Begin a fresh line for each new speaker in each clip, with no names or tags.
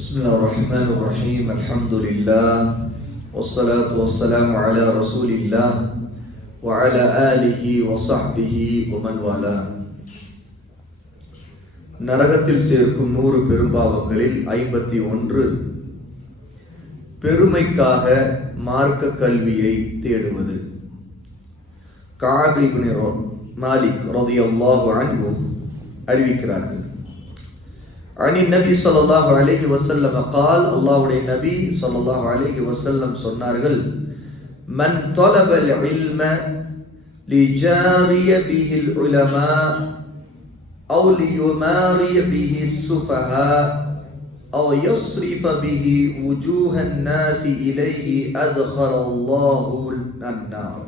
بسم الله الرحمن الرحيم الحمد لله والصلاة والسلام على رسول الله وعلى آله وصحبه ومن والاه நரகத்தில் சேர்க்கும் நூறு பெரும்பாவங்களில் ஐம்பத்தி ஒன்று பெருமைக்காக மார்க்க கல்வியை தேடுவது காபி மாலிக் ரதியல்லாஹு அன்ஹு அறிவிக்கிறார்கள் عن النبي صلى الله عليه وسلم قال அல்லாஹ்வுடைய நபி ஸல்லல்லாஹு அலைஹி வஸல்லம் சொன்னார்கள் من طلب العلم لجاري به العلماء أو ليماري به السفهاء أو يصرف به وجوه الناس إليه أدخل الله النار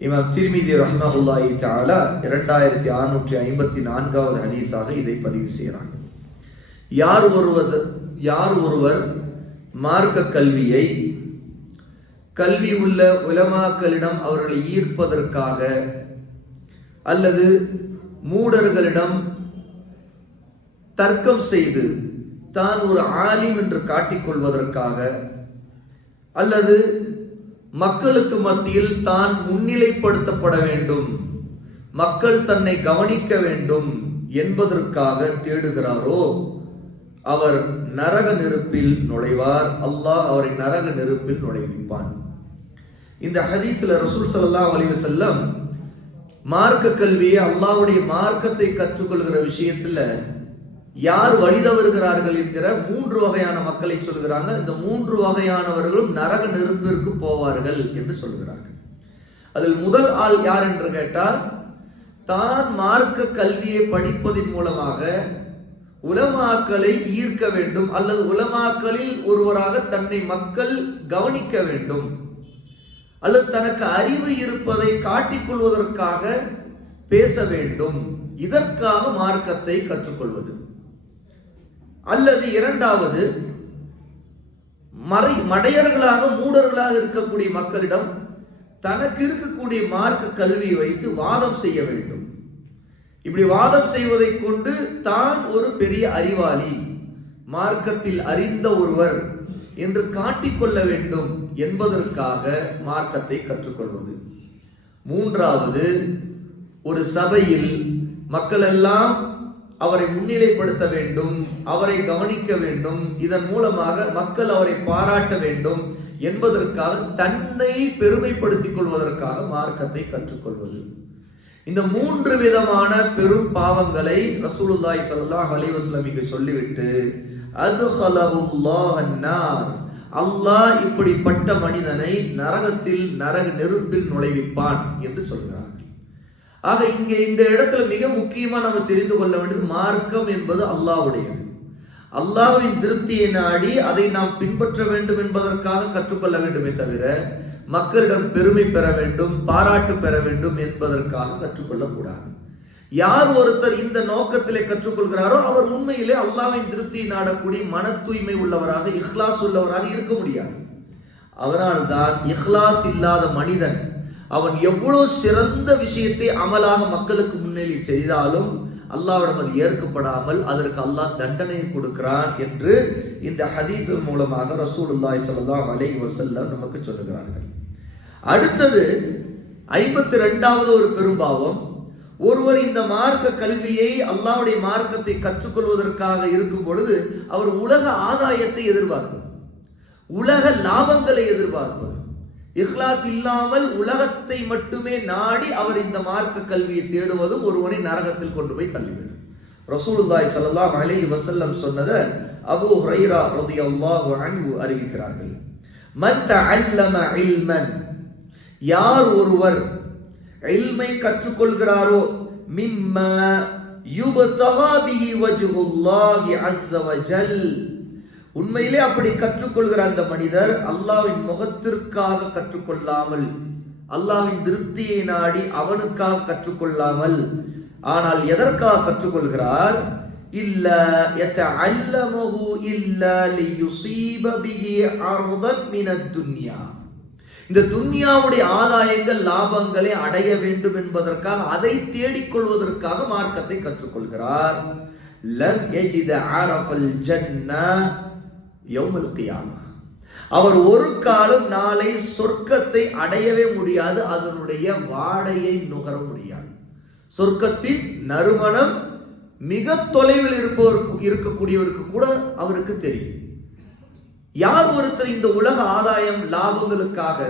இமாம் திருமிதி ரஹ்மஹுல்லாஹி தாலா இரண்டாயிரத்தி அறுநூற்றி ஐம்பத்தி நான்காவது ஹதீஸாக இதை பதிவு செய்கிறாங்க. யார் ஒருவர் யார் ஒருவர் மார்க்க கல்வியை கல்வி உள்ள உலமாக்களிடம் அவர்களை ஈர்ப்பதற்காக அல்லது மூடர்களிடம் தர்க்கம் செய்து தான் ஒரு ஆலிம் என்று காட்டிக்கொள்வதற்காக அல்லது மக்களுக்கு மத்தியில் தான் முன்னிலைப்படுத்தப்பட வேண்டும். மக்கள் தன்னை கவனிக்க வேண்டும் என்பதற்காக தேடுகிறாரோ அவர் நரக நெருப்பில் நுழைவார். அல்லாஹ் அவரை நரக நெருப்பில் நுழைவிப்பான். இந்த ஹதீஸ்ல ரசூல் சல்லா அலைஹி செல்லம் மார்க்க கல்வியை அல்லாவுடைய மார்க்கத்தை கற்றுக்கொள்கிற விஷயத்துல யார் வழிதவருகிறார்கள் என்கிற மூன்று வகையான மக்களை சொல்கிறாங்க இந்த மூன்று வகையானவர்களும் நரக நெருப்பிற்கு போவார்கள் என்று சொல்கிறார்கள் அதில் முதல் ஆள் யார் என்று கேட்டால் தான் மார்க்க கல்வியை படிப்பதின் மூலமாக உலமாக்களை ஈர்க்க வேண்டும் அல்லது உலமாக்களில் ஒருவராக தன்னை மக்கள் கவனிக்க வேண்டும். அல்லது தனக்கு அறிவு இருப்பதை காட்டிக்கொள்வதற்காக பேச வேண்டும். இதற்காக மார்க்கத்தை கற்றுக்கொள்வது. அல்லது இரண்டாவது மறை மடையர்களாக மூடர்களாக இருக்கக்கூடிய மக்களிடம் தனக்கு இருக்கக்கூடிய மார்க்க கல்வியை வைத்து வாதம் செய்ய வேண்டும். இப்படி வாதம் செய்வதை கொண்டு தான் ஒரு பெரிய அறிவாளி மார்க்கத்தில் அறிந்த ஒருவர் என்று காட்டிக்கொள்ள வேண்டும் என்பதற்காக மார்க்கத்தை கற்றுக்கொள்வது. மூன்றாவது ஒரு சபையில் மக்கள் எல்லாம் அவரை முன்னிலைப்படுத்த வேண்டும் அவரை கவனிக்க வேண்டும் இதன் மூலமாக மக்கள் அவரை பாராட்ட வேண்டும் என்பதற்காக தன்னை பெருமைப்படுத்திக் கொள்வதற்காக மார்க்கத்தை கற்றுக்கொள்வது. இந்த மூன்று விதமான பெரும் பாவங்களை ரசூலுல்லாய் சல்லாஹ் அலைவாஸ்லம் இங்கு சொல்லிவிட்டு அது அல்லாஹ் இப்படிப்பட்ட மனிதனை நரகத்தில் நரக நெருப்பில் நுழைவிப்பான் என்று சொல்கிறார் ஆக இங்கே இந்த இடத்துல மிக முக்கியமாக நம்ம தெரிந்து கொள்ள வேண்டியது மார்க்கம் என்பது அல்லாவுடையது. அல்லாவின் திருப்தியை நாடி அதை நாம் பின்பற்ற வேண்டும் என்பதற்காக கற்றுக்கொள்ள வேண்டுமே தவிர மக்களிடம் பெருமை பெற வேண்டும் பாராட்டு பெற வேண்டும் என்பதற்காக கற்றுக்கொள்ளக்கூடாது யார் ஒருத்தர் இந்த நோக்கத்திலே கற்றுக்கொள்கிறாரோ அவர் உண்மையிலே அல்லாவின் திருப்தியை நாடக்கூடிய மன தூய்மை உள்ளவராக இஹ்லாஸ் உள்ளவராக இருக்க முடியாது. அதனால்தான் இஹ்லாஸ் இல்லாத மனிதன் அவன் எவ்வளவு சிறந்த விஷயத்தை அமலாக மக்களுக்கு முன்னிலை செய்தாலும் அல்லாவிடம் அது ஏற்கப்படாமல் அதற்கு அல்லாஹ் தண்டனை கொடுக்கிறான் என்று இந்த ஹதீஸ் மூலமாக ரசூலுல்லாய் சொல்லலாம் அலை வசல்லம் நமக்கு சொல்லுகிறார்கள். அடுத்தது ஐம்பத்தி ரெண்டாவது ஒரு பெரும்பாவம் ஒருவர் இந்த மார்க்க கல்வியை அல்லாவுடைய மார்க்கத்தை கற்றுக்கொள்வதற்காக இருக்கும் பொழுது அவர் உலக ஆதாயத்தை எதிர்பார்ப்பது உலக லாபங்களை எதிர்பார்ப்பது இஹ்லாஸ் இல்லாமல் உலகத்தை மட்டுமே நாடி அவர் இந்த மார்க்க கல்வியை தேடுவதும் ஒருவனை நரகத்தில் கொண்டு போய் தள்ளிவிடும். ரசூலுல்லாய் சல்லாஹ் அலி வசல்லம் சொன்னதை அபு ஹுரைரா ரதியல்லாஹு அன்ஹு அறிவிக்கிறார்கள். மன் தஅல்லம இல்மன் யார் ஒருவர் இல்மை கற்றுக்கொள்கிறாரோ மிம்ம யுப தகாபிஹி வஜுல்லாஹி அஸ்ஸ வஜல் உண்மையிலே அப்படி கற்றுக்கொள்கிற அந்த மனிதர் அல்லாவின் முகத்திற்காக கற்றுக்கொள்ளாமல் அல்லாவின் திருப்தியை நாடி அவனுக்காக கற்றுக்கொள்ளாமல் ஆனால் எதற்காக கற்றுக்கொள்கிறார்? இல்ல அல்லமஹு இல்ல லியுசீப பிஹி அர்தன் மின துன்யா. இந்த துன்யாவுடைய ஆதாயங்கள் லாபங்களை அடைய வேண்டும் என்பதற்காக அதை தேடிக்கொள்வதற்காக மார்க்கத்தை கற்றுக்கொள்கிறார். லன் எஜித ஆரஃபல் ஜன்னா யௌமல் கியாமா அவர் ஒரு காலம் நாளை சொர்க்கத்தை அடையவே முடியாது அதனுடைய வாடையை நுகர முடியாது. சொர்க்கத்தின் நறுமணம் மிக தொலைவில் இருப்பவருக்கு இருக்கக்கூடியவருக்கு கூட அவருக்கு தெரியும். யார் ஒருத்தர் இந்த உலக ஆதாயம் லாபங்களுக்காக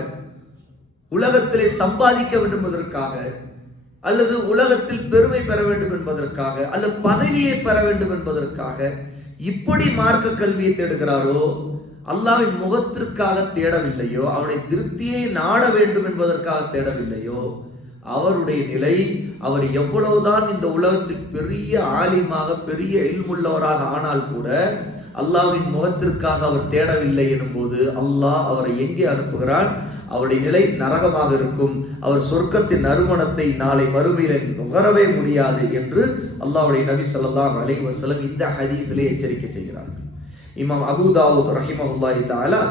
உலகத்திலே சம்பாதிக்க வேண்டும் என்பதற்காக அல்லது உலகத்தில் பெருமை பெற வேண்டும் என்பதற்காக அல்லது பதவியை பெற வேண்டும் என்பதற்காக இப்படி மார்க்க கல்வியை தேடுகிறாரோ அல்லாவின் முகத்திற்காக தேடவில்லையோ அவனை திருப்தியை நாட வேண்டும் என்பதற்காக தேடவில்லையோ அவருடைய நிலை அவர் எவ்வளவுதான் இந்த உலகத்தில் பெரிய ஆலிமாக பெரிய இல்முள்ளவராக ஆனால் கூட அல்லாவின் முகத்திற்காக அவர் தேடவில்லை எனும்போது அல்லாஹ் அவரை எங்கே அனுப்புகிறான்? அவருடைய நிலை நரகமாக இருக்கும். அவர் சொர்க்கத்தின் நறுமணத்தை நாளை மறுமையில நுகரவே முடியாது என்று அல்லாவுடைய நபி ஸல்லல்லாஹு அலைஹி வஸல்லம் இந்த ஹதீஸிலே எச்சரிக்கை செய்கிறார்கள் இமாம் அபூதாவூத் ரஹிமஹுல்லாஹி தாலா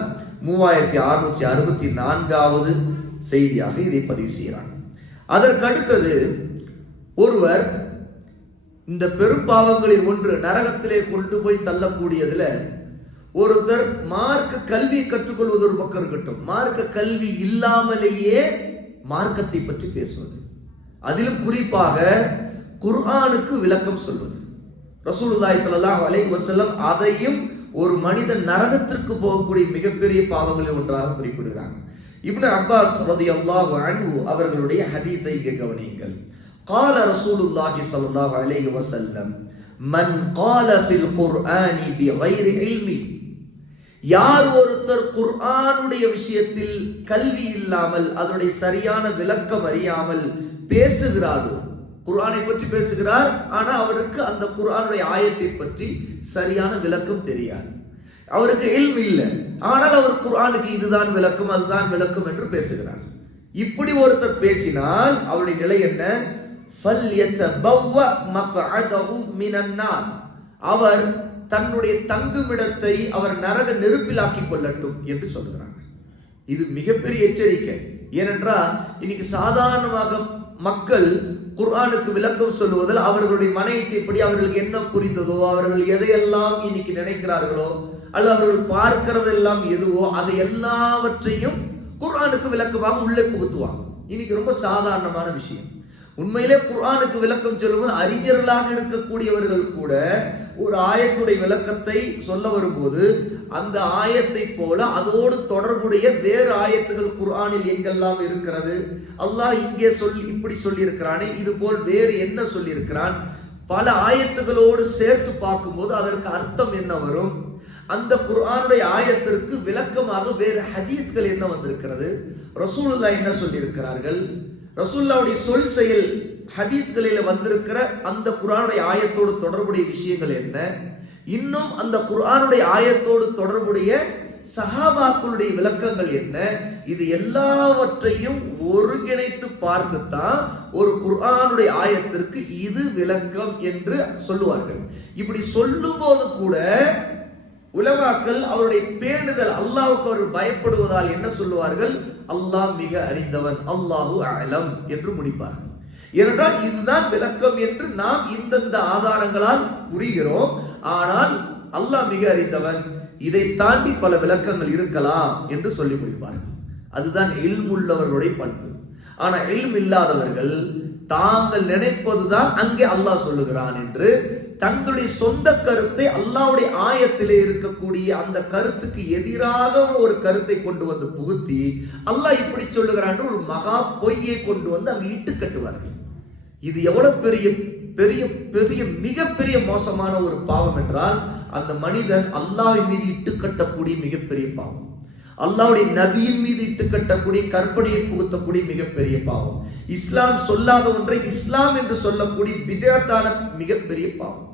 மூவாயிரத்தி அறுநூற்றி அறுபத்தி நான்காவது செய்தியாக இதை பதிவு செய்கிறாங்க அதற்கடுத்தது ஒருவர் இந்த பெரும் பாவங்களில் ஒன்று நரகத்திலே கொண்டு போய் தள்ளக்கூடியதில் ஒருத்தர் மார்க்க கல்வியை கற்றுக்கொள்வது ஒரு பக்கம் இருக்கட்டும் மார்க்க கல்வி இல்லாமலேயே மார்க்கத்தை பற்றி பேசுவது அதிலும் குறிப்பாக குர்ஆனுக்கு விளக்கம் சொல்வது ரசூலுல்லாஹி ஸல்லல்லாஹு அலைஹி வஸல்லம் அதையும் ஒரு மனிதன் நரகத்திற்கு போகக்கூடிய மிகப்பெரிய பாவங்களில் ஒன்றாக குறிப்பிடுகிறாங்க இப்னு அப்பாஸ் ரலியல்லாஹு அன்ஹு அவர்களுடைய ஹதீஸை இங்கே கவனியுங்கள் قال رسول الله صلى الله عليه وسلم من قال في القرآن بغير علم யார் ஒருத்தர் குர்ஆனுடைய விஷயத்தில் கல்வி இல்லாமல் அதனுடைய சரியான விளக்கம் அறியாமல் பேசுகிறாரோ? குர்ஆனை பற்றி பேசுகிறார் ஆனா அவருக்கு அந்த குர்ஆனுடைய ஆயத்தை பற்றி சரியான விளக்கம் தெரியாது. அவருக்கு இல்ம் இல்லை. ஆனால் அவர் குர்ஆனுக்கு இதுதான் விளக்கம் அதுதான் விளக்கம் என்று பேசுகிறார். இப்படி ஒருத்தர் பேசினால் அவருடைய நிலை என்ன? அவர் தன்னுடைய தங்குமிடத்தை அவர் நரக நெருப்பிலாக்கி கொள்ளட்டும் என்று சொல்லுகிறாங்க. இது மிகப்பெரிய எச்சரிக்கை. ஏனென்றால் இன்னைக்கு சாதாரணமாக மக்கள் குர்ஆனுக்கு விளக்கம் சொல்லுவதில் அவர்களுடைய மன இச்சைப்படி அவர்களுக்கு என்ன புரிந்ததோ அவர்கள் எதையெல்லாம் இன்னைக்கு நினைக்கிறார்களோ அல்லது அவர்கள் பார்க்கிறதெல்லாம் எதுவோ அதை எல்லாவற்றையும் குர்ஆனுக்கு விளக்கமாக உள்ளே புகுத்துவாங்க. இன்னைக்கு ரொம்ப சாதாரணமான விஷயம். உண்மையிலே குர்ஆனுக்கு விளக்கம் சொல்லும்போது அறிஞர்களாக இருக்கக்கூடியவர்கள் கூட ஒரு ஆயத்துடைய விளக்கத்தை சொல்ல வரும்போது அந்த ஆயத்தை போல அதோடு தொடர்புடைய வேறு ஆயத்துகள் குர்ஆனில் எங்கெல்லாம் இருக்கிறது? அல்லாஹ் இங்கே சொல்லி இப்படி சொல்லியிருக்கிறானே இது போல் வேறு என்ன சொல்லியிருக்கிறான்? பல ஆயத்துகளோடு சேர்த்து பார்க்கும்போது அதற்கு அர்த்தம் என்ன வரும்? அந்த குர்ஆனுடைய ஆயத்திற்கு விளக்கமாக வேறு ஹதீஸ்கள் என்ன வந்திருக்கிறது? ரசூலுல்லா என்ன சொல்லியிருக்கிறார்கள்? ரசூல்லாவுடைய சொல் செயல் ஹதீஸ்களில் வந்திருக்கிற அந்த குரானுடைய ஆயத்தோடு தொடர்புடைய விஷயங்கள் என்ன? இன்னும் அந்த குரானுடைய ஆயத்தோடு தொடர்புடைய சஹாபாக்களுடைய விளக்கங்கள் என்ன? இது எல்லாவற்றையும் ஒருங்கிணைத்து பார்த்துத்தான் ஒரு குர்ஆனுடைய ஆயத்திற்கு இது விளக்கம் என்று சொல்லுவார்கள். இப்படி சொல்லும்போது கூட உலமாக்கள் அவருடைய பேணுதல் அல்லாவுக்கு அவர் பயப்படுவதால் என்ன சொல்லுவார்கள்? அல்லாஹ் மிக அறிந்தவன் அல்லாஹு அலம் என்று முடிப்பார்கள். ஏனென்றால் இதுதான் விளக்கம் என்று நாம் இந்தந்த ஆதாரங்களால் புரிகிறோம் ஆனால் அல்லாஹ் மிக அறிந்தவன் இதை தாண்டி பல விளக்கங்கள் இருக்கலாம் என்று சொல்லி முடிப்பார்கள். அதுதான் இல்முள்ளவர்களுடைய பண்பு. ஆனா எல்ம் இல்லாதவர்கள் தாங்கள் நினைப்பதுதான் அங்கே அல்லாஹ் சொல்லுகிறான் என்று தங்களுடைய சொந்த கருத்தை அல்லாவுடைய ஆயத்திலே இருக்கக்கூடிய அந்த கருத்துக்கு எதிராக ஒரு கருத்தை கொண்டு வந்து புகுத்தி அல்லாஹ் இப்படி சொல்லுகிறான் ஒரு மகா பொய்யை கொண்டு வந்து அங்கு இட்டு கட்டுவார்கள். இது எவ்வளவு பெரிய பெரிய பெரிய மிகப்பெரிய மோசமான ஒரு பாவம் என்றால் அந்த மனிதன் அல்லாவின் மீது இட்டு கட்டக்கூடிய மிகப்பெரிய பாவம். அல்லாவுடைய நபியின் மீது இட்டு கட்டக்கூடிய கற்பனையை புகுத்தக்கூடிய மிகப்பெரிய பாவம். இஸ்லாம் சொல்லாத ஒன்றை இஸ்லாம் என்று சொல்லக்கூடிய விதத்தான மிகப்பெரிய பாவம்.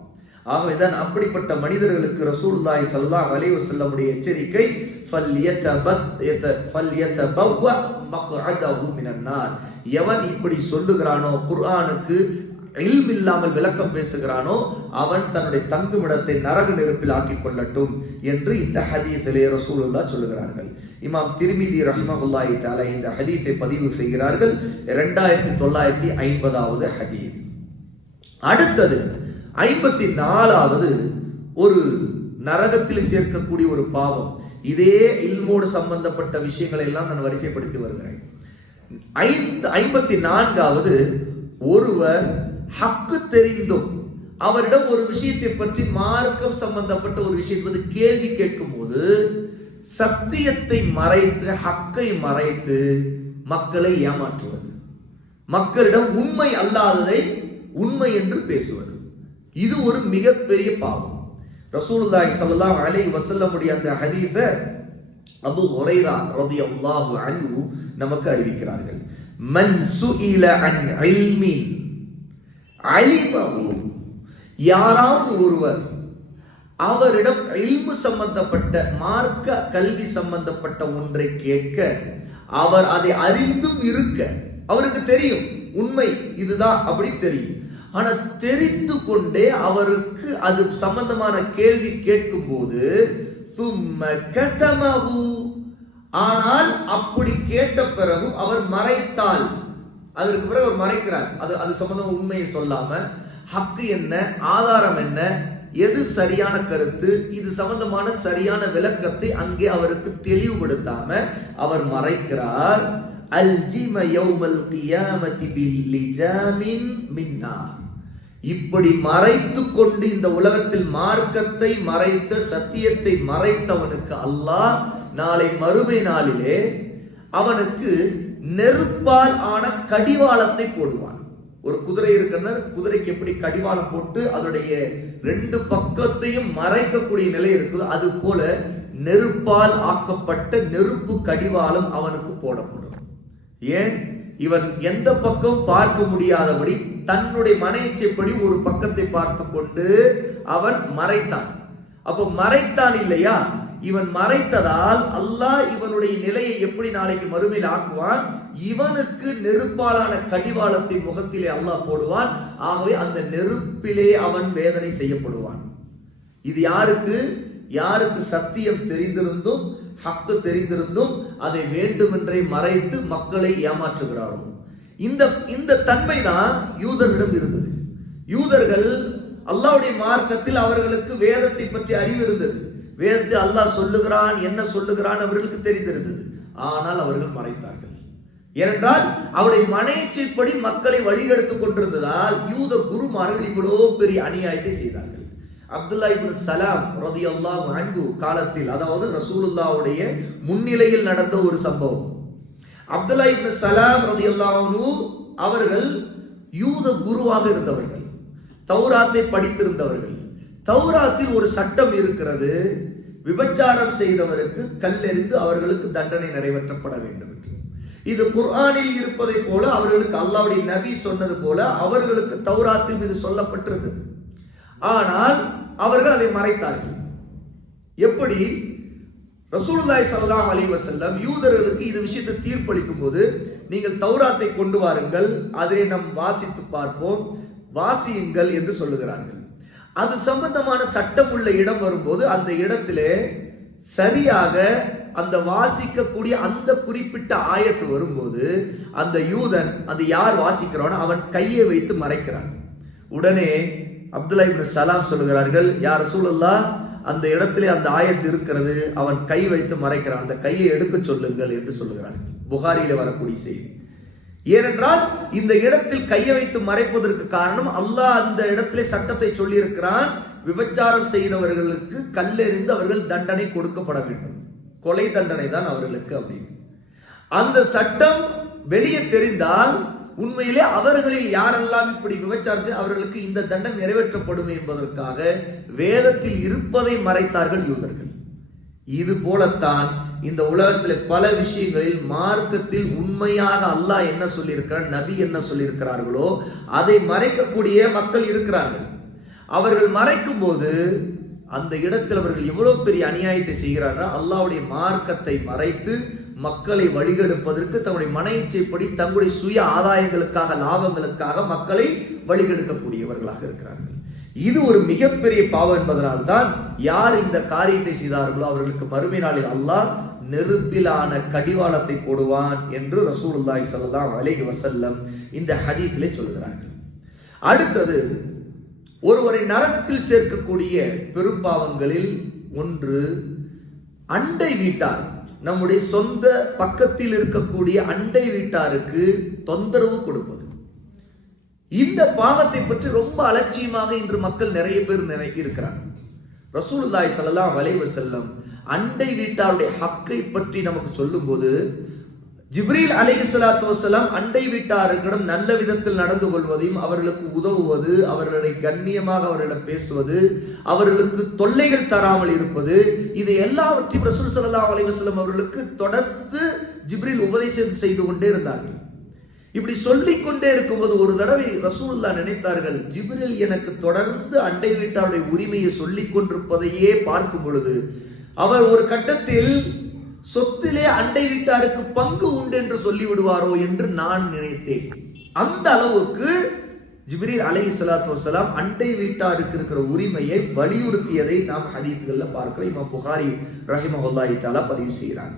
ஆகவேதான் அப்படிப்பட்ட மனிதர்களுக்கு ரசூல்லாய் ஸல்லல்லாஹு அலைஹி வஸல்லமுடைய எச்சரிக்கை எவன் இப்படி சொல்லுகிறானோ குர்ஆனுக்கு இல்ம் இல்லாமல் விளக்கம் பேசுகிறானோ அவன் தன்னுடைய தங்குமிடத்தை நரக நெருப்பில் ஆக்கிக் கொள்ளட்டும் என்று இந்த ஹதீஸிலே ரசூலுல்லா சொல்லுகிறார்கள். இமாம் திருமிதி ரஹ்மஹுல்லாஹி தாலா இந்த ஹதீஸை பதிவு செய்கிறார்கள். இரண்டாயிரத்தி தொள்ளாயிரத்தி ஐம்பதாவது ஹதீஸ். அடுத்தது ஐம்பத்தி நாலாவது ஒரு நரகத்தில் சேர்க்கக்கூடிய ஒரு பாவம். இதே இல்மோடு சம்பந்தப்பட்ட விஷயங்களை எல்லாம் நான் வரிசைப்படுத்தி வருகிறேன். ஐந்து ஐம்பத்தி நான்காவது ஒருவர் ஹக்கு தெரிந்தும் அவரிடம் ஒரு விஷயத்தை பற்றி மார்க்கம் சம்பந்தப்பட்ட ஒரு விஷயத்தை பற்றி கேள்வி கேட்கும் போது சத்தியத்தை மறைத்து ஹக்கை மறைத்து மக்களை ஏமாற்றுவது. மக்களிடம் உண்மை அல்லாததை உண்மை என்று பேசுவது. இது ஒரு மிகப்பெரிய பாவம். ரசூலுல்லாஹி ஸல்லல்லாஹு அலைஹி வஸல்லமுடைய அந்த ஹதீஸ அபு ஹுரைரா ரலியல்லாஹு அன்ஹு நமக்கு அறிவிக்கிறார்கள். மன் சுஇல அன் இல்மின் அலிமஹு. யாராவது ஒருவர் அவரிடம் இல்மு சம்பந்தப்பட்ட மார்க்க கல்வி சம்பந்தப்பட்ட ஒன்றை கேட்க அவர் அதை அறிந்தும் இருக்க அவருக்கு தெரியும் உண்மை இதுதான் அப்படி தெரியும். ஆனால் தெரிந்து கொண்டே அவருக்கு அது சம்பந்தமான கேள்வி கேட்கும் போது ஆனால் அப்படி கேட்ட பிறகு அவர் மறைத்தால் அதற்கு பிறகு அவர் மறைக்கிறார். அது அது சம்பந்தமா உண்மையை சொல்லாம ஹக்கு என்ன ஆதாரம் என்ன எது சரியான கருத்து இது சம்பந்தமான சரியான விளக்கத்தை அங்கே அவருக்கு தெளிவுபடுத்தாம அவர் மறைக்கிறார். அல்ஜிம யௌமல் கியாமதி பில்லிஜாமின் மின்னார். இப்படி மறைத்து கொண்டு இந்த உலகத்தில் மார்க்கத்தை மறைத்த சத்தியத்தை மறைத்தவனுக்கு அல்லாஹ் நாளை மறுமை நாளிலே அவனுக்கு நெருப்பால் ஆன கடிவாளத்தை போடுவான். ஒரு குதிரை இருக்கிறனர் குதிரைக்கு எப்படி கடிவாளம் போட்டு அதனுடைய ரெண்டு பக்கத்தையும் மறைக்கக்கூடிய நிலை இருக்குது. அது போல நெருப்பால் ஆக்கப்பட்ட நெருப்பு கடிவாளம் அவனுக்கு போடப்படும். ஏன்? இவன் எந்த பக்கம் பார்க்க முடியாதபடி தன்னுடைய மனையச்சைப்படி ஒரு பக்கத்தை பார்த்து கொண்டு அவன் மறைத்தான். அப்போ மறைத்தான் இல்லையா? இவன் மறைத்ததால் அல்லாஹ் இவனுடைய நிலையை எப்படி நாளைக்கு மறுமையில் ஆக்குவான்? இவனுக்கு நெருப்பாலான கடிவாளத்தை முகத்திலே அல்லாஹ் போடுவான். ஆகவே அந்த நெருப்பிலே அவன் வேதனை செய்யப்படுவான். இது யாருக்கு? யாருக்கு சத்தியம் தெரிந்திருந்தும் ஹக்கு தெரிந்திருந்தும் அதை வேண்டுமென்றே மறைத்து மக்களை ஏமாற்றுகிறாரோ? இந்த இந்த தன்மை தான் யூதர்களிடம் இருந்தது. யூதர்கள் அல்லாஹ்வுடைய மார்க்கத்தில் அவர்களுக்கு வேதத்தை பற்றி அறிவு இருந்தது. வேதத்தை அல்லாஹ் சொல்லுகிறான் என்ன சொல்லுகிறான் அவர்களுக்கு தெரிந்திருந்தது. ஆனால் அவர்கள் மறைத்தார்கள். ஏனென்றால் அவருடைய மனைச்சைப்படி மக்களை வழிகெடுத்துக் கொண்டிருந்ததால் யூத குருமார்கள் இவ்வளோ பெரிய அநியாயத்தை செய்தார்கள். அப்துல்லா இப்னு சலாம் ரதி அல்லாஹ் காலத்தில் அதாவது ரசூலுல்லாவுடைய முன்னிலையில் நடந்த ஒரு சம்பவம். அப்துல்லா இப்னு சலாம் ரதியல்லாஹு அன்ஹு அவர்கள் யூத குருவாக இருந்தவர்கள். தௌராத்தை படித்திருந்தவர்கள். தௌராத்தில் ஒரு சட்டம் இருக்கிறது. விபச்சாரம் செய்தவருக்கு கல்லெறிந்து அவர்களுக்கு தண்டனை நிறைவேற்றப்பட வேண்டும் என்று. இது குர்ஆனில் இருப்பதை போல அவர்களுக்கு அல்லாவுடைய நபி சொன்னது போல அவர்களுக்கு தௌராத்தில் மீது சொல்லப்பட்டிருந்தது. ஆனால் அவர்கள் அதை மறைத்தார்கள். எப்படி? ரசூலுல்லாய் ஸல்லல்லாஹு அலி வசல்லம் யூதர்களுக்கு இது விஷயத்தை தீர்ப்பளிக்கும் போது நீங்கள் தௌராத்தை கொண்டு வாருங்கள் அதை நாம் வாசித்து பார்ப்போம் வாசியுங்கள் என்று சொல்லுகிறார்கள். அது சம்பந்தமான சட்டம் உள்ள இடம் வரும்போது அந்த இடத்திலே சரியாக அந்த வாசிக்கக்கூடிய அந்த குறிப்பிட்ட ஆயத்து வரும்போது அந்த யூதன் அது யார் வாசிக்கிறானோ அவன் கையை வைத்து மறைக்கிறான். உடனே அப்துல்லா இப்னு சலாம் சொல்லுகிறார்கள் யார் சூழல்லா அந்த இடத்திலே அந்த ஆயத்து இருக்கிறது அவன் கை வைத்து மறைக்கிறான். அந்த கையை எடுக்க சொல்லுங்கள் என்று சொல்லுகிறார்கள். புகாரியில வரக்கூடிய செய்தி. ஏனென்றால் இந்த இடத்தில் கையை வைத்து மறைப்பதற்கு காரணம் அல்லாஹ் அந்த இடத்திலே சட்டத்தை சொல்லியிருக்கிறான். விபச்சாரம் செய்தவர்களுக்கு கல்லெறிந்து அவர்கள் தண்டனை கொடுக்கப்பட வேண்டும். கொலை தண்டனை தான் அவர்களுக்கு அப்படின்னு. அந்த சட்டம் வெளியே தெரிந்தால் உண்மையிலே அவர்களில் யாரெல்லாம் இப்படி விபச்சாரம் அவர்களுக்கு இந்த தண்டனை நிறைவேற்றப்படும் என்பதற்காக வேதத்தில் இருப்பதை மறைத்தார்கள் யூதர்கள். இது போலத்தான் இந்த உலகத்தில் பல விஷயங்களில் மார்க்கத்தில் உண்மையாக அல்லாஹ் என்ன சொல்லியிருக்கிறார் நபி என்ன சொல்லியிருக்கிறார்களோ அதை மறைக்கக்கூடிய மக்கள் இருக்கிறார்கள். அவர்கள் மறைக்கும் போது அந்த இடத்தில் அவர்கள் எவ்வளவு பெரிய அநியாயத்தை செய்கிறார்கள் அல்லாவுடைய மார்க்கத்தை மறைத்து மக்களை வழிகெடுப்பதற்கு தன்னுடைய மன இச்சைப்படி தங்களுடைய சுய ஆதாயங்களுக்காக லாபங்களுக்காக மக்களை வழிகெடுக்கக்கூடியவர்களாக இருக்கிறார்கள். இது ஒரு மிகப்பெரிய பாவம் என்பதனால்தான் யார் இந்த காரியத்தை செய்தார்களோ அவர்களுக்கு மறுமை நாளில் அல்லாஹ் நெருப்பிலான கடிவாளத்தை போடுவான் என்று ரசூலுல்லாஹி ஸல்லல்லாஹு அலேஹி வசல்லம் இந்த ஹதீஸிலே சொல்கிறார்கள். அடுத்தது ஒருவரை நரகத்தில் சேர்க்கக்கூடிய பெரும்பாவங்களில் ஒன்று அண்டை வீட்டார். நம்முடைய சொந்த பக்கத்தில் இருக்கக்கூடிய அண்டை வீட்டாருக்கு தொந்தரவு கொடுப்பது. இந்த பாவத்தை பற்றி ரொம்ப அலட்சியமாக இன்று மக்கள் நிறைய பேர் நினை இருக்கிறாங்க. தாய் செல்லலாம் வலைவு செல்லம் அண்டை வீட்டாருடைய ஹக்கை பற்றி நமக்கு சொல்லும்போது ஜிப்ரீல் அலஹி சலாத்து வசலாம் அண்டை வீட்டாருக்கிடம் நல்ல விதத்தில் நடந்து கொள்வதையும் அவர்களுக்கு உதவுவது அவர்களை கண்ணியமாக அவர்களிடம் பேசுவது அவர்களுக்கு தொல்லைகள் தராமல் இருப்பது இது எல்லாவற்றையும் ரசூல் ஸல்லல்லாஹு அலைஹி வஸல்லம் அவர்களுக்கு தொடர்ந்து ஜிப்ரீல் உபதேசம் செய்து கொண்டே இருந்தார்கள். இப்படி சொல்லிக் கொண்டே இருக்கும்போது ஒரு தடவை ரசூல்லா நினைத்தார்கள் ஜிப்ரில் எனக்கு தொடர்ந்து அண்டை வீட்டாருடைய உரிமையை சொல்லிக் கொண்டிருப்பதையே பார்க்கும் பொழுது அவர் ஒரு கட்டத்தில் சொத்திலே அண்டை வீட்டாருக்கு பங்கு உண்டு என்று சொல்லி விடுவாரோ என்று நான் நினைத்தேன். அந்த அளவுக்கு ஜிப்ரீல் அலை ஸலாத்து வசலாம் அண்டை வீட்டாருக்கு இருக்கிற உரிமையை வலியுறுத்தியதை நாம் ஹதீஸ்களில் பார்க்கிறோம். இமாம் புகாரி ரஹிமஹுல்லாஹி தஆலா பதிவு செய்கிறாங்க.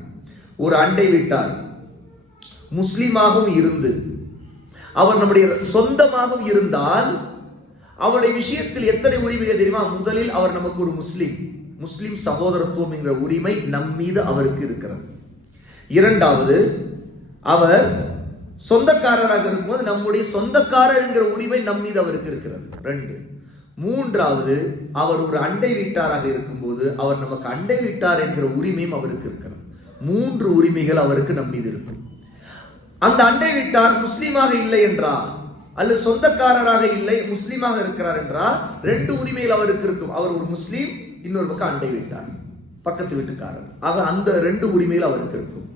ஒரு அண்டை வீட்டார் முஸ்லீமாகவும் இருந்து அவர் நம்முடைய சொந்தமாகவும் இருந்தால் அவருடைய விஷயத்தில் எத்தனை உரிமைகள் தெரியுமா? முதலில் அவர் நமக்கு ஒரு முஸ்லீம். முஸ்லிம் சகோதரத்துவம் என்கிற உரிமை நம் மீது அவருக்கு இருக்கிறது. இரண்டாவது அவர் சொந்தக்காரராக இருக்கும்போது நம்முடைய சொந்தக்காரர் என்கிற உரிமை நம் மீது அவருக்கு இருக்கிறது. ரெண்டு. மூன்றாவது அவர் ஒரு அண்டை வீட்டாராக இருக்கும்போது அவர் நமக்கு அண்டை வீட்டார் என்கிற உரிமையும் அவருக்கு இருக்கிறது. மூன்று உரிமைகள் அவருக்கு நம் மீது இருக்கும் அந்த அண்டை வீட்டார் முஸ்லீமாக இல்லை என்றால் அல்லது சொந்தக்காரராக இல்லை முஸ்லீமாக இருக்கிறார் என்றால் ரெண்டு உரிமைகள் அவருக்கு இருக்கும். அவர் ஒரு முஸ்லீம் இன்னொரு பக்கம் அண்டை வீட்டார் பக்கத்து வீட்டுக்காரர். ஆக அந்த ரெண்டு உரிமையில் அவருக்கு இருக்கும்.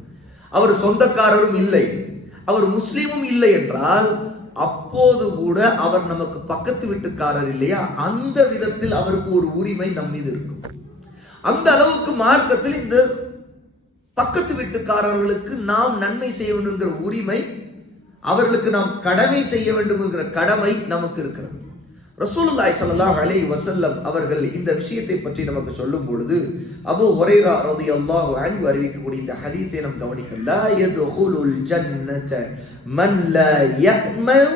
அவர் சொந்தக்காரரும் இல்லை. அவர் முஸ்லீமும் இல்லை என்றால் அப்போது கூட அவர் நமக்கு பக்கத்து வீட்டுக்காரர் இல்லையா? அந்த விதத்தில் அவருக்கு ஒரு உரிமை நம் மீது இருக்கும். அந்த அளவுக்கு மார்க்கத்தில் இந்த பக்கத்து வீட்டுக்காரர்களுக்கு நாம் நன்மை செய்ய வேண்டும்ங்கிற உரிமை அவர்களுக்கு நாம் கடமை செய்ய வேண்டும் என்கிற கடமை நமக்கு இருக்கிறது. ரசூலுல்லாய் சல்லாஹ் அலி வசல்லம் அவர்கள் இந்த விஷயத்தை பற்றி நமக்கு சொல்லும் பொழுது அபூ ரதி அல்லாஹ் அன்பு அறிவிக்கக்கூடிய இந்த ஹதீஸை நாம் கவனிக்கும் லா யதுஹுலுல் ஜன்னத மன் லா யக்மல்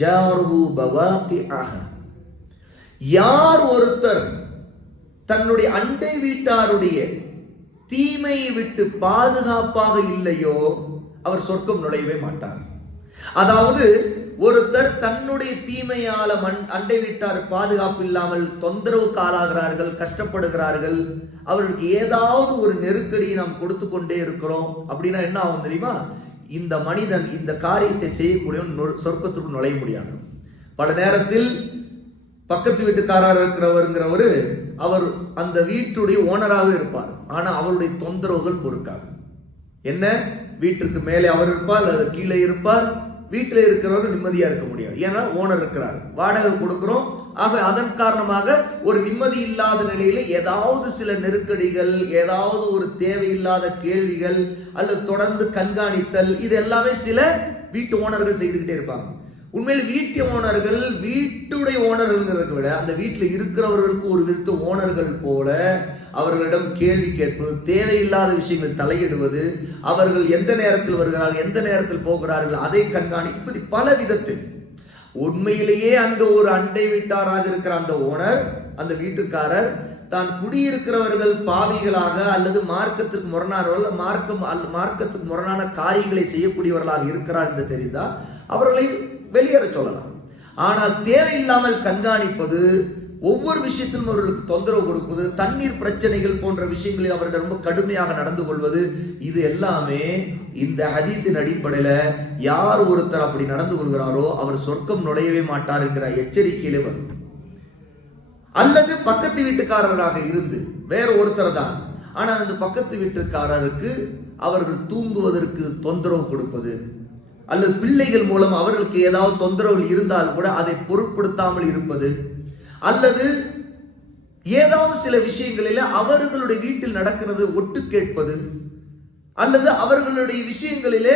ஜாருஹு பவாகிஅஹ யார் ஒருத்தர் தன்னுடைய அண்டை வீட்டாருடைய தீமையை விட்டு பாதுகாப்பாக இல்லையோ அவர் சொர்க்கம் நுழையவே மாட்டார். அதாவது ஒருத்தர் தன்னுடைய தீமையால மண் அண்டை வீட்டார் பாதுகாப்பு இல்லாமல் தொந்தரவுக்கு ஆளாகிறார்கள் கஷ்டப்படுகிறார்கள் அவர்களுக்கு ஏதாவது ஒரு நெருக்கடியை நாம் கொடுத்து கொண்டே இருக்கிறோம். அப்படின்னா என்ன ஆகும் தெரியுமா? இந்த மனிதன் இந்த காரியத்தை செய்யக்கூடியவன் சொர்க்கத்திற்கு நுழைய முடியாது. பல நேரத்தில் பக்கத்து வீட்டுக்காரர் இருக்கிறவருங்கிறவரு அவர் அந்த வீட்டுடைய ஓனராகவே இருப்பார். ஆனா அவருடைய தொந்தரவுகள் பொறுக்காது. என்ன? வீட்டிற்கு மேலே அவர் இருப்பார் அல்லது கீழே இருப்பார் வீட்டில் இருக்கிறவரும் நிம்மதியாக இருக்க முடியாது. ஏன்னா ஓனர் இருக்கிறார். வாடகை கொடுக்குறோம். ஆக அதன் காரணமாக ஒரு நிம்மதி இல்லாத நிலையில ஏதாவது சில நெருக்கடிகள் ஏதாவது ஒரு தேவையில்லாத கேள்விகள் அல்லது தொடர்ந்து கண்காணித்தல் இது எல்லாமே சில வீட்டு ஓனர்கள் செய்துக்கிட்டே இருப்பாங்க. உண்மையில் வீட்டு ஓனர்கள் வீட்டுடைய ஓனர்கள்ங்கிறத விட அந்த வீட்டில் இருக்கிறவர்களுக்கு ஒரு விதத்து ஓனர்கள் போல அவர்களிடம் கேள்வி கேட்பது தேவையில்லாத விஷயங்கள் தலையிடுவது அவர்கள் எந்த நேரத்தில் வருகிறார்கள் எந்த நேரத்தில் போகிறார்கள் அதை கண்காணிப்பது பல விதத்தில். உண்மையிலேயே அந்த ஒரு அண்டை வீட்டாராக இருக்கிற அந்த ஓனர் அந்த வீட்டுக்காரர் தான் குடியிருக்கிறவர்கள் பாவிகளாக அல்லது மார்க்கத்திற்கு முரணானவர்கள் மார்க்கம் அல்ல மார்க்கத்துக்கு முரணான காரியங்களை செய்யக்கூடியவர்களாக இருக்கிறார் என்று தெரிந்தால் அவர்களை வெளியேற சொல்லலாம். ஆனால் தேவையில்லாமல் கண்காணிப்பது ஒவ்வொரு விஷயத்திலும் அவர்களுக்கு தொந்தரவு கொடுப்பது தண்ணீர் பிரச்சனைகள் போன்ற விஷயங்களில் அவர்கள் ரொம்ப கடுமையாக நடந்து கொள்வது இது எல்லாமே இந்த ஹதீஸின் அடிப்படையில் யார் ஒருத்தர் அப்படி நடந்து கொள்கிறாரோ அவர் சொர்க்கம் நுழையவே மாட்டார் என்கிற எச்சரிக்கையிலே வரும். அல்லது பக்கத்து வீட்டுக்காரராக இருந்து வேற ஒருத்தர் தான். ஆனால் அந்த பக்கத்து வீட்டுக்காரருக்கு அவர்கள் தூங்குவதற்கு தொந்தரவு கொடுப்பது அல்லது பிள்ளைகள் மூலம் அவர்களுக்கு ஏதாவது தொந்தரவுகள் இருந்தால் கூட அதை பொருட்படுத்தாமல் இருப்பது. அல்லது ஏதாவது சில விஷயங்களில் அவர்களுடைய வீட்டில் நடக்கிறது ஒட்டு கேட்பது. அல்லது அவர்களுடைய விஷயங்களிலே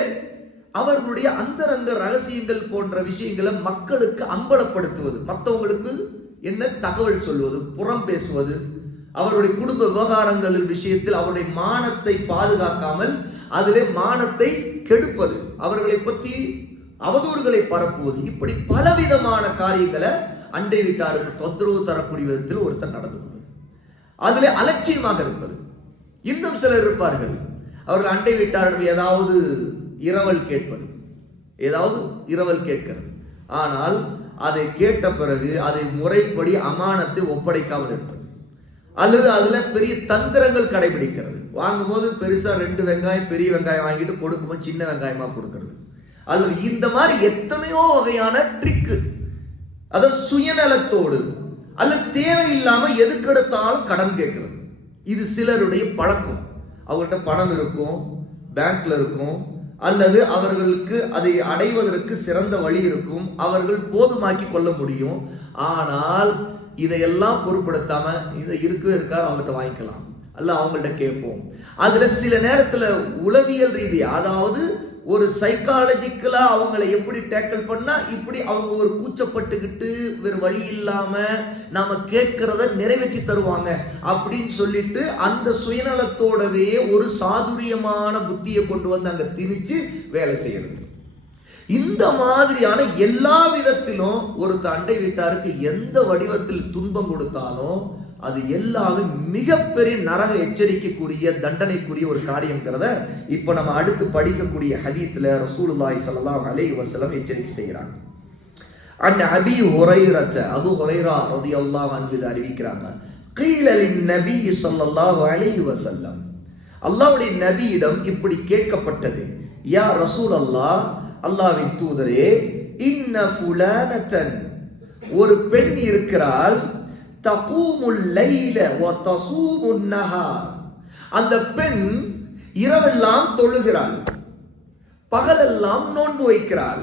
அவர்களுடைய அந்தரங்க ரகசியங்கள் போன்ற விஷயங்களை மக்களுக்கு அம்பலப்படுத்துவது. மற்றவங்களுக்கு என்ன தகவல் சொல்வது புறம் பேசுவது. அவருடைய குடும்ப விவகாரங்களின் விஷயத்தில் அவருடைய மானத்தை பாதுகாக்காமல் அதிலே மானத்தை கெடுப்பது. அவர்களை பற்றி அவதூறுகளை பரப்புவது இப்படி பலவிதமான காரியங்களை அண்டை வீட்டாருக்கு தொந்தரவு தரக்கூடிய விதத்தில் ஒருத்தர் நடந்து கொள்வது. அதில் அலட்சியமாக இருப்பது. இன்னும் சிலர் இருப்பார்கள். அவர்கள் அண்டை வீட்டாரிடம் ஏதாவது இரவல் கேட்பது. ஏதாவது இரவல் கேட்கிறது. ஆனால் அதை கேட்ட பிறகு அதை முறைப்படி அமானத்தை ஒப்படைக்காமல் இருப்பது. அல்லது அதில் பெரிய தந்திரங்கள் கடைபிடிக்கிறது. வாங்கும்போது பெருசாக ரெண்டு வெங்காயம் பெரிய வெங்காயம் வாங்கிட்டு கொடுக்கும்போது சின்ன வெங்காயமாக கொடுக்கறது. அல்லது இந்த மாதிரி எத்தனையோ வகையான ட்ரிக்கு அது சுயநலத்தோடு அல்லது தேவையில்லாமல் எதுக்கெடுத்தாலும் கடன் கேட்கிறது. இது சிலருடைய பழக்கம். அவங்கள்ட்ட பணம் இருக்கும் பேங்க்ல இருக்கும் அல்லது அவர்களுக்கு அதை அடைவதற்கு சிறந்த வழி இருக்கும். அவர்கள் போதுமாக்கி கொள்ள முடியும். ஆனால் இதையெல்லாம் பொருட்படுத்தாம இதை இருக்கவே இருக்காரு அவங்கள்ட்ட வாங்கிக்கலாம். அல்ல அவங்கள்ட்ட கேட்போம். அதுல சில நேரத்துல உளவியல் ரீதி அதாவது ஒரு சைக்காலஜிக்கலா அவங்கள எப்படி டேக்கிள் பண்ணா இப்படி அவங்க ஒரு கூச்சப்பட்டுக்கிட்டு வேறு வழி இல்லாம நாம கேட்கிறத நிறைவேற்றி தருவாங்க அப்படின்னு சொல்லிட்டு அந்த சுயநலத்தோடவே ஒரு சாதுரியமான புத்தியை கொண்டு வந்து அங்க திணிச்சு வேலை செய்யறது. இந்த மாதிரியான எல்லா விதத்திலும் ஒரு தண்டை வீட்டாருக்கு எந்த வடிவத்தில் துன்பம் கொடுத்தாலும் அது எல்லாமே மிகப்பெரிய நரக எச்சரிக்கைக்குரிய தண்டனைக்குரிய ஒரு காரியங்கிறத இப்போ நம்ம அடுத்து படிக்கக்கூடிய ஹதீத்தில் ரசூலுல்லாய் ஸல்லல்லாஹு அலை வசலம் எச்சரிக்கை செய்கிறாங்க. அன் அபி ஹுரைரத்த அபு ஹுரைரா ரதி அல்லாஹ் அன்பில் அறிவிக்கிறாங்க. கீழலின் நபி சொல்லல்லாஹு அலை வசல்லம் அல்லாவுடைய நபியிடம் இப்படி கேட்கப்பட்டது. யா ரசூல் அல்லாஹ் அல்லாஹ்வின் தூதரே இன்ன ஃபுலானத்தன். ஒரு பெண் இருக்கிறாள் தகூமுல் லைல வ தசூமுன் நஹார். அந்த பெண் இரவெல்லாம் தொழுகிறாள் பகலெல்லாம் நோன்பு வைக்கிறாள்.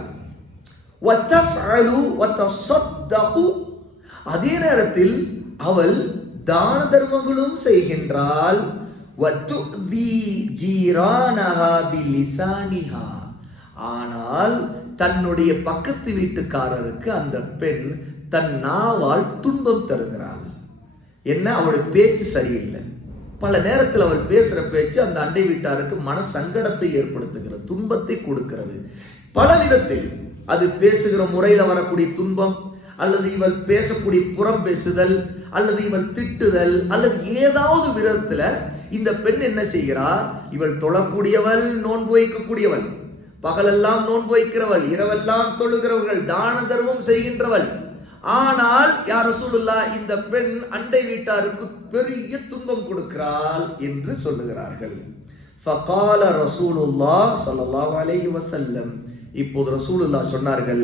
அதே நேரத்தில் அவள் தான தர்மங்களும் செய்கின்றாள். ஜீரானஹா பிலிசானிஹா. ஆனால் தன்னுடைய பக்கத்து வீட்டுக்காரருக்கு அந்த பெண் தன் நாவால் துன்பம் தருகிறாள். என்ன? அவளுடைய பேச்சு சரியில்லை. பல நேரத்தில் அவள் பேசுகிற பேச்சு அந்த அண்டை வீட்டாருக்கு மன சங்கடத்தை ஏற்படுத்துகிறது துன்பத்தை கொடுக்கிறது. பல விதத்தில் அது பேசுகிற முறையில் வரக்கூடிய துன்பம் அல்லது இவள் பேசக்கூடிய புறம் பேசுதல் அல்லது இவள் திட்டுதல் அல்லது ஏதாவது விதத்தில் இந்த பெண் என்ன செய்கிறா? இவள் தொழக்கூடியவள் நோன்பு வைக்கக்கூடியவள். பகலெல்லாம் நோன்பு வைக்கிறவள் இரவெல்லாம் தொழுகிறவர்கள் தான தர்மம் செய்கின்றவள். ஆனால் யார் ரசூலுல்லா இந்த பெண் அண்டை வீட்டாருக்கு பெரிய துன்பம் கொடுக்கிறாள் என்று சொல்லுகிறார்கள். ஃபகால ரசூலுல்லா சல்லல்லாஹு அலைஹி வஸல்லம். இப்போது ரசூலுல்லா சொன்னார்கள்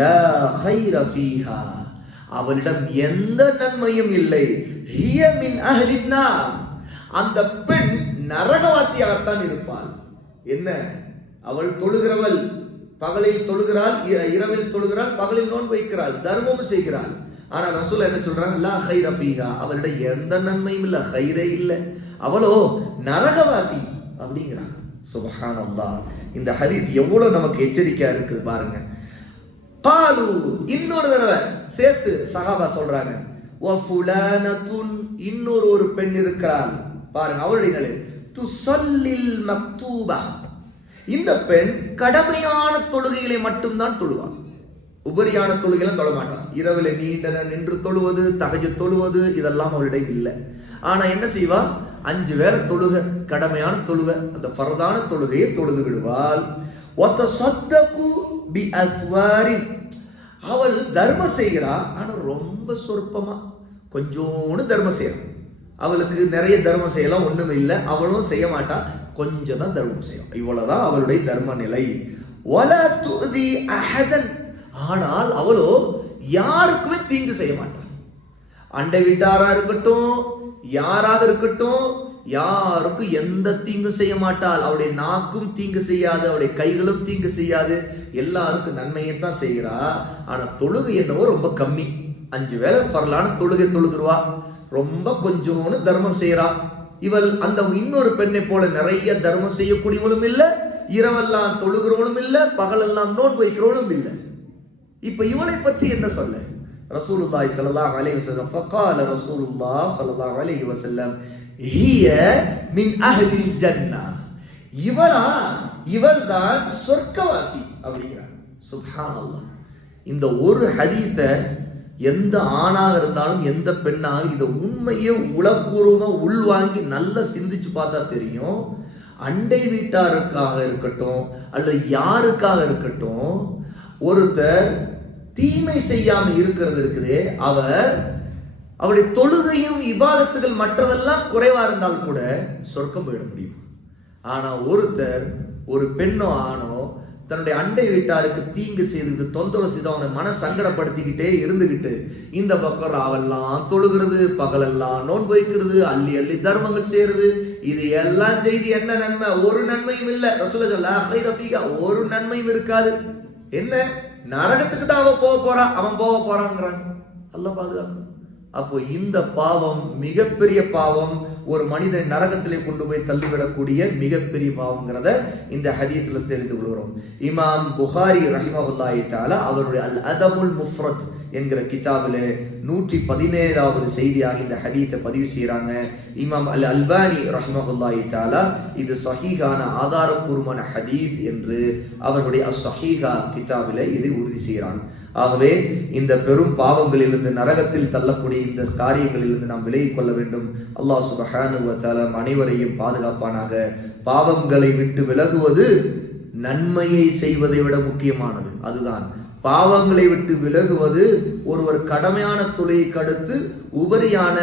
லா ஹைர ஃபீஹா. அவளிடம் எந்த நன்மையும் இல்லை. ஹிய மின் அஹ்லின் அந்த பெண் நரகவாசியாகத்தான் இருப்பாள். என்ன? அவள் தொழுகிறவள். பகலில் தொழுகிறாள் இ- இரவில் தொழுகிறாள் பகலில் நோன் வைக்கிறாள் தர்மமும் செய்கிறாள். ஆனா ரசூல் என்ன சொல்றாங்க? லா ஹைர ஃபீஹா. அவளிடம் எந்த நன்மையும் இல்ல ஹைரே இல்லை. அவளோ நரகவாசி அப்படிங்கிறாங்க. சுபஹானல்லாஹ் இந்த ஹரித் எவ்வளவு நமக்கு எச்சரிக்கையா இருக்குது பாருங்க. பாலு இன்னொரு தடவை சேர்த்து சகாபா சொல்றாங்க. "வ இன்னொரு ஒரு பெண் இருக்கிறாள். பாருங்க அவளுடைய நிலை. துசல்லில் மக்தூபா. இந்த பெண் கடமையான தொழுகைகளை மட்டும்தான் தொழுவாள் உபரியான தொழுகைலாம் தொழமாட்டான் இரவில் நீண்ட நின்று தொழுவது தகஜ தொழுவது இதெல்லாம் அவளிடம் இல்லை. ஆனா என்ன செய்வா? அஞ்சு வேளை தொழுக கடமையான தொழுக அந்த பரதான தொழுகையை தொழுது விடுவாள். ஒத்த சத்தகு பி அஸ்வாரின். அவள் தர்மம் செய்கிறா ஆனா ரொம்ப சொற்பமா கொஞ்சோண்டு தர்மம் செய்யறான் அவளுக்கு நிறைய தர்மம் செய்யலாம் ஒண்ணும் இல்லை அவளும் செய்ய மாட்டா. கொஞ்சம் தான் தர்மம் செய்யும். இவ்வளவுதான் அவளுடைய தர்ம நிலை ஆனால் அவளோ யாருக்குமே தீங்கு செய்ய மாட்டாள் அண்டை வீட்டாரா இருக்கட்டும் யாராக இருக்கட்டும் யாருக்கும் எந்த தீங்கும் செய்ய மாட்டாள். அவருடைய நாக்கும் தீங்கு செய்யாது அவருடைய கைகளும் தீங்கு செய்யாது. எல்லாருக்கும் நன்மையை தான் செய்கிறா. ஆனா தொழுகை என்னவோ ரொம்ப கம்மி. அஞ்சு வேளை பரலான தொழுகை தொழுதுருவா. ரொம்ப கொஞ்சோன்னு தர்மம் செய்யறா இவள் அந்த இன்னொரு பெண்ணை போல நிறைய தர்மம் செய்யக்கூடியவளும் இல்லை இரவெல்லாம் தொழுகிறவளும் இல்லை பகலெல்லாம் நோன்பு வைக்கிறவளும் இல்லை. இப்ப இவனை பற்றி என்ன சொல்ல? ரசூலுல்லாஹி ஸல்லல்லாஹு அலைஹி வஸல்லம் ஃபகால ரசூலுல்லாஹ் ஸல்லல்லாஹு அலைஹி வஸல்லம் ஹிய மின் அஹ்லில் ஜன்னா. இவளா இவள்தான் சொர்க்கவாசி அப்படிங்கிறார். சுப்ஹானல்லாஹ். இந்த ஒரு ஹதீஸ எந்த ஆணாக இருந்தாலும் எந்த பெண்ணாக இதை உண்மையே உளப்பூர்வமாக உள்வாங்கி நல்லா சிந்திச்சு பார்த்தா தெரியும். அண்டை வீட்டாருக்காக இருக்கட்டும் அல்லது யாருக்காக இருக்கட்டும் ஒருத்தர் தீமை செய்யாமல் இருக்கிறது இருக்குதே அவர் அவருடைய தொழுகையும் விவாதத்துகள் மற்றதெல்லாம் குறைவா இருந்தால் கூட சொர்க்கம் போயிட முடியும்? ஆனா ஒருத்தர் ஒரு பெண்ணோ ஆணோ தன்னுடைய அண்டை வீட்டாருக்கு தீங்கு செய்துக்கிட்டு தொந்தரவு செய்து அவனை மன சங்கடப்படுத்திக்கிட்டே இருந்துக்கிட்டு இந்த பக்கம் ராவெல்லாம் தொழுகிறது பகலெல்லாம் நோன்பு வைக்கிறது அள்ளி அள்ளி தர்மங்கள் செய்யறது இது எல்லாம் செய்து என்ன நன்மை? ஒரு நன்மையும் இல்லை. ரசூல சொல்ல ஒரு நன்மையும் இருக்காது. என்ன? நரகத்துக்கு தான் அவன் போக போறான் அவன் போக போறான்ங்கிறாங்க. அல்ல பாதுகாக்கும். அப்போ இந்த பாவம் மிகப்பெரிய பாவம். ஒரு மனிதன் நரகத்திலே கொண்டு போய் தள்ளிவிடக்கூடிய மிகப்பெரிய பாவங்கிறத இந்த ஹதீஸ்ல தெரிந்து கொள்கிறோம். இமாம் புகாரி ரஹிமஹுல்லாயி தாலா அவருடைய அல் அதமுல் முஃப்ரத் என்கிற கிதாபில் நூற்றி பதினேழாவது செய்தியாக இந்த ஹதீஸை பதிவு செய்கிறாங்க. இமாம் அல் அல்பானி ரஹ்மஹுல்லாஹி தாலா இது சஹீகான ஆதாரபூர்வமான ஹதீஸ் என்று அவருடைய சஹீகா கிதாபில் இதை உறுதி செய்கிறான். ஆகவே இந்த பெரும் பாவங்களிலிருந்து நரகத்தில் தள்ளக்கூடிய இந்த காரியங்களிலிருந்து நாம் விலகிக் கொள்ள வேண்டும். அல்லாஹ் சுபஹானுவத்தால அனைவரையும் பாதுகாப்பானாக. பாவங்களை விட்டு விலகுவது நன்மையை செய்வதை விட முக்கியமானது. அதுதான் பாவங்களை விட்டு விலகுவது ஒருவர் கடமையான தொழிலை கடுத்து உபரியான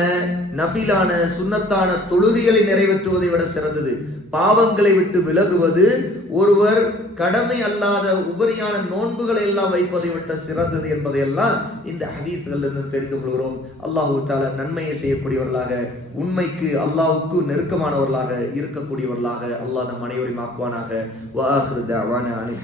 நபிலான சுன்னத்தான தொழுகைகளை நிறைவேற்றுவதை விட சிறந்தது. பாவங்களை விட்டு விலகுவது ஒருவர் கடமை அல்லாத உபரியான நோன்புகளை எல்லாம் வைப்பதை விட்ட சிறந்தது என்பதையெல்லாம் இந்த ஹதீஸ்களிலிருந்து தெரிந்து கொள்கிறோம். அல்லாஹு தால நன்மையை செய்யக்கூடியவர்களாக உண்மைக்கு அல்லாஹுக்கு நெருக்கமானவர்களாக இருக்கக்கூடியவர்களாக அல்லாஹ் நம் அனைவரையும் ஆக்குவானாக. வாஹிரு தஅவானா அனில்